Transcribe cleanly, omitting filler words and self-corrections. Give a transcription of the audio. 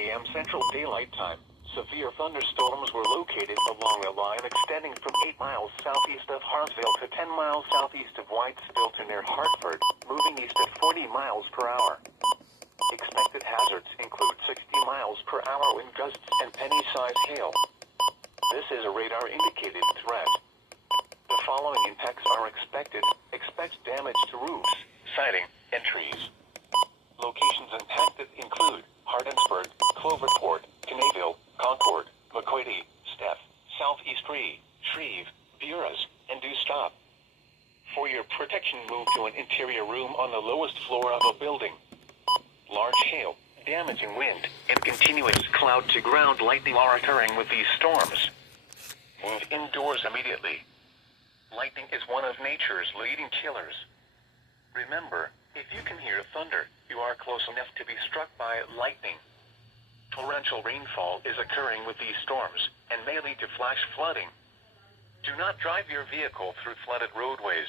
a.m. Central Daylight Time, severe thunderstorms were located along a line extending from 8 miles southeast of Hartsville to 10 miles southeast of Whitesville to near Hartford, moving east at 40 miles per hour. Expected hazards include 60 miles per hour wind gusts and penny-sized hail. This is a radar-indicated threat. The following impacts are expected. Expect damage to roofs, siding, and trees. Locations impacted include Hardensburg, Cloverport, Canaville, Concord, McCoy, Steph, Southeast Ree, Shreve, Buras, and Do Stop. For your protection, move to an interior room on the lowest floor of a building. Large hail, damaging wind, and continuous cloud-to-ground lightning are occurring with these storms. Move indoors immediately. Lightning is one of nature's leading killers. Remember, if you can hear thunder, you are close enough to be struck by lightning. Torrential rainfall is occurring with these storms and may lead to flash flooding. Do not drive your vehicle through flooded roadways.